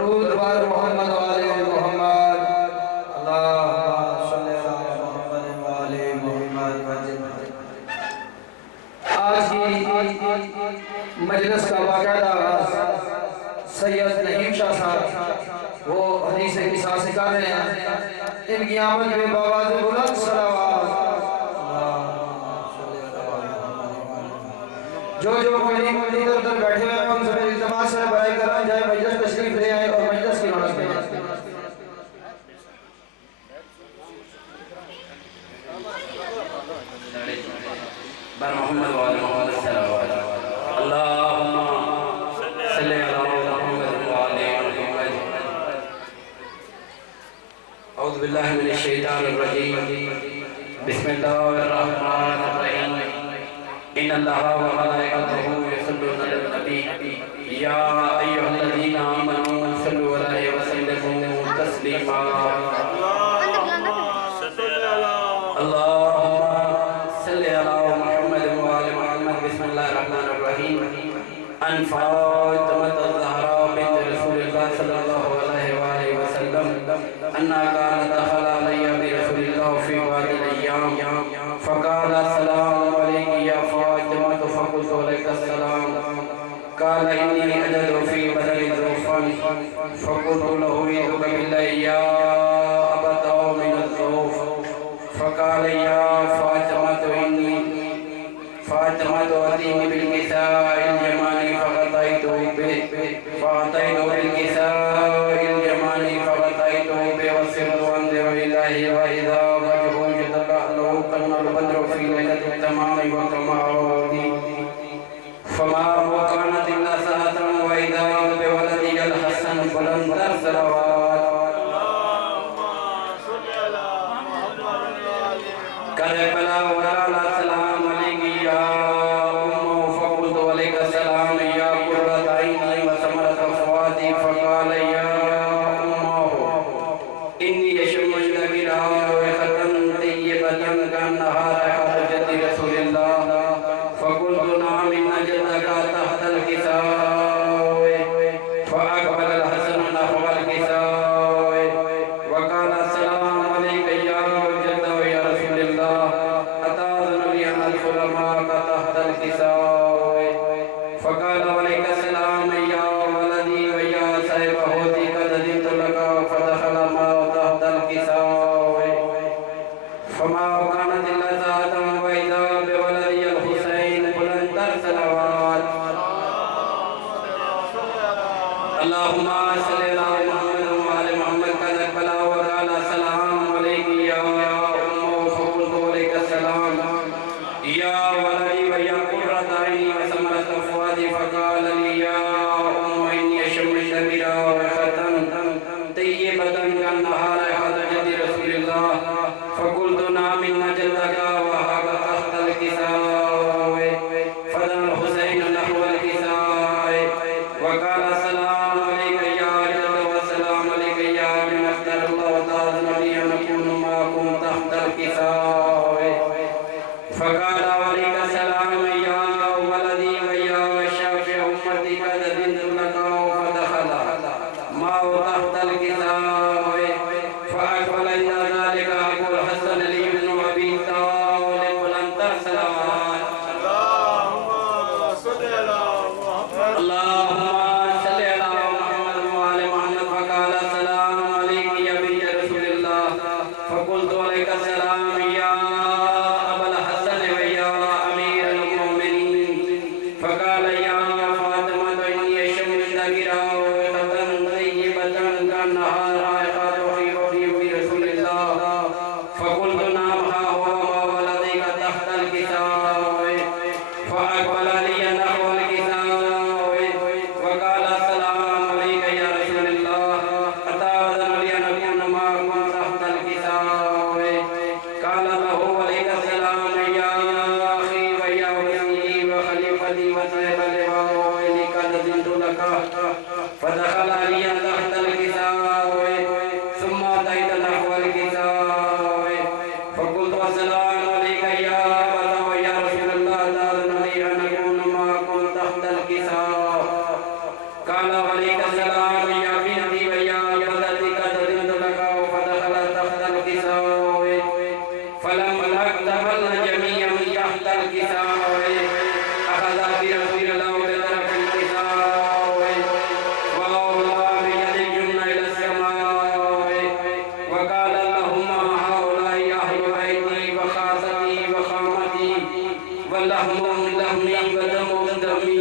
दरूद बर मोहम्मद वाले मोहम्मद अल्लाहुम्मा सल्ली अला मोहम्मद वाले मोहम्मद। आज की मजलिस का बाकायदा सैयद नईम शाह साहब वो हदीस के साथ सिखा रहे हैं। इनकी आमद में बाबाज़ बुलंद सलावत जो इधर उधर बैठे हुए हैं उन सभी इल्तिमास से बराए करम जाए मजलिस तशरीफ ले आए और मजलिस की रौनक में बर मोहम्मद वाले मोहम्मद सल्लल्लाहु अलैहि वसल्लम अल्लाहुम्मा सल्ली अला मोहम्मद वाले मोहम्मद। औज़ु बिल्लाहि मिनश शैतानिर रजीम बिस्मिल्लाहिर रहमानिर रहीम इन्नल्लाहा व मलाइकतहु युसल्लूना अलन नबी या अय्युहल्लज़ीना आमनू सल्लु अलैहि व सल्लिमू तस्लीमा। अन फातिमा ज़हरा बिन्त रसूलिल्लाह सल्लल्लाहु अलैहि वसल्लम अन्ना कानत दखल अलैया बि रसूलिल्लाह फी बादिल अय्याम फ़क़ाल अस्सलामु अलैकी या फातिमा फ़क़ुल्तु अलैका अस्सलाम क़ाल इन्नी अजदु फी बदनि ज़ुफ़न फ़क़ुल्तु लहु इदुका बिल्लाहि या अबता मिन ज़ुफ़ फ़क़ाल या फातिमा इन्नी फातिमा अतीनी बिल किसाइल जमानी फ़ग़तैतु बिल किसाइल जमानी फ़ग़तैतु बि वसिरतु अंज़िरु इलैहि व इज़ा वजहु यतलअलु कन्नल बद्रु फ़ी लैलतित तमामी व कमाउदी फमा वकानत इल्ला सअतन व इज़ा बिवलदिल हसन बुलंदर सलावत करबला वला सलाम अलैकी या उम्मु फ़क़ुल्तु अलैका सलाम या कुर्रत ऐनी व समरत फ़ुआदी फ़क़ाल या उम्मु इन्नी अशम्मु लकी राइहतन तय्यबतन कन्नहा राइहतु रसूलिल्लाह फ़क़ुल्तु नअम इन्ना जद्दका तहतल किसाए फ़अक़बल अल हसन नहवल किसाए व क़ाल अस्सलामु अलैका या जद्दा या रसूलिल्लाह अताज़नु लि अन अदख़ुला माअका तहतल किसाए फ़क़ाल अलैका अस्सलाम या वलदी व या साहिब होती क़द अज़िनतु लका फ़दख़ल माअ तहतल किसाए फमा कानत इल्ला सअतन व इज़ा बिवलदी अल हुसैन बुलंदर सलावत अल्लाहुम्मा सल्लि अला मुहम्मद व आलि मुहम्मद करबला व क़ाल अस्सलामु अलैकी या उम्मु फ़क़ुल्तु अलैका अस्सलाम या वलदी व या कुर्रत ऐनी व समरत फ़ुआदी फ़क़ाल लि या उम्मु इन्नी अशम्मु लकी राइहतन तय्यबतन कन्नहा राइहतु रसूलिल्लाह फ़क़ुल्तु नअम इन्ना जद्दका व हाज़ा तहतल किसाए फ़दल हुसैन नहवल किसाए व क़ाल अस्सलामु अलैका या जद्द व अस्सलामु अलैका या मन अख़्तरल्लाहु ताज़नु लि अन अकूना माअकुम तहतल किसाए फ़क़ाल अलैका अस्सलाम या वलदी व या शाफ़िअ उम्मती क़द अज़िनतु लका फ़दख़ल माअ तहतल किसाए फ़अक़बल इला ज़ालिका अबुल हसन अली इब्न अबी तालिब बुलंदर सलावत अल्लाहुम्मा सल्लि अला मुहम्मद व आलि मुहम्मद फ़क़ाल अस्सलामु अलैकी या बिन्त रसूलिल्लाह फ़क़ुल्तु अलैका अस्सलाम या अबल हसन व या लहमुम लहमी व दमुम दमी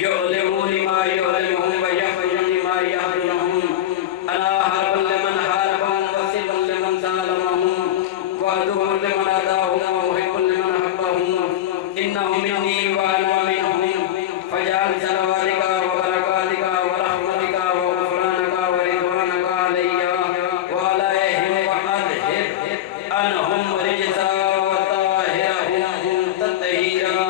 युअलिमु लिमा युअलिमुहुम व यहफज़ु लिमा यहफ़ज़ुहुम अला हर्बन लिमन हारबहुम व सिबन लिमन ज़ालमहुम व अदुव्वुन लिमन अदाहुम व मुहिब्बुन लिमन अहब्बहुम इन्नहु मिन्नी व अना मिनहुम फजअल सलवातिका व बरकातिका व रहमतिका व ग़ुफ़रानका व रिज़वानका अलैया व अलैहिम व अज़हिब अनहुम रिजसा व ताहिरहुम तत्हीरा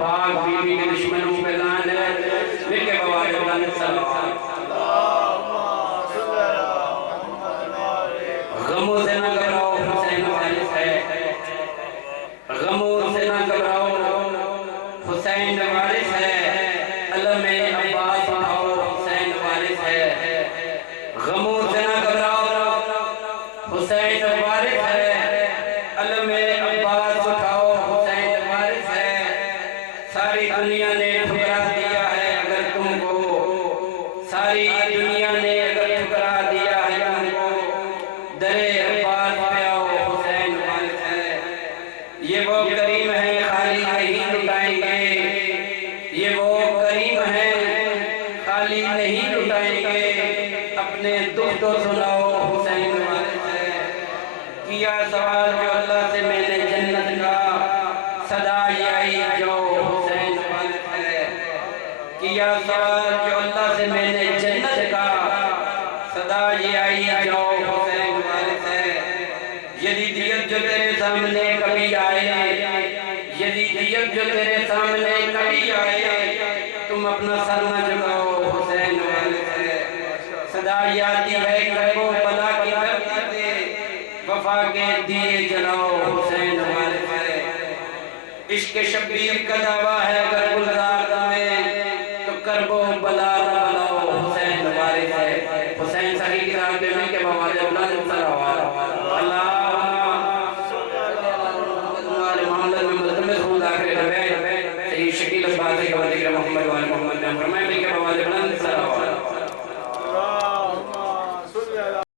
पाक बीवी के दुश्मनों पे लानत, मिलके बवाए सलाम। गमों से न घबराओ, हुसैन वारिस है। गमों से न घबराओ, हुसैन वारिस है। अलम अब्बास उठाओ, हुसैन वारिस है। गमों से न घबराओ, हुसैन वारिस है। अलम अब्बास उठाओ, हुसैन वारिस है। सारी दुनिया ने ठुकरा दिया है अगर तुमको, सारी दुनिया ने अगर ठुकरा दिया है तुमको, दरे अब्बास पे आओ, हुसैन वारिस है। ये वो करीम है खाली नहीं लुटाएंगे, ये वो करीम है खाली नहीं लुटाएंगे। अपने दुख तो सुनाओ, हुसैन वारिस है। किया सवाल जो अल्लाह से मैंने जन्नत का, सदा ये आई जो हुसैन वारिस है। किया सवाल जो अल्लाह से मैंने जन्नत का, सदा ये आई जो हुसैन वारिस है। यजीदियत जो तेरे सामने कभी आए, यजीदियत जो तेरे सामने कभी आए, तुम अपना सर न झुकाओ, हुसैन वारिस है। सदा यादी है कबो बला की धरती पे, वफा के दिए जलाओ, हुसैन वारिस है। इश्क शब्बीर का दावा है अगर गुलजार में, तो करबो बला न बनाओ, हुसैन वारिस है। हुसैन सही की राह पे के मवाले बुलंद सलावत।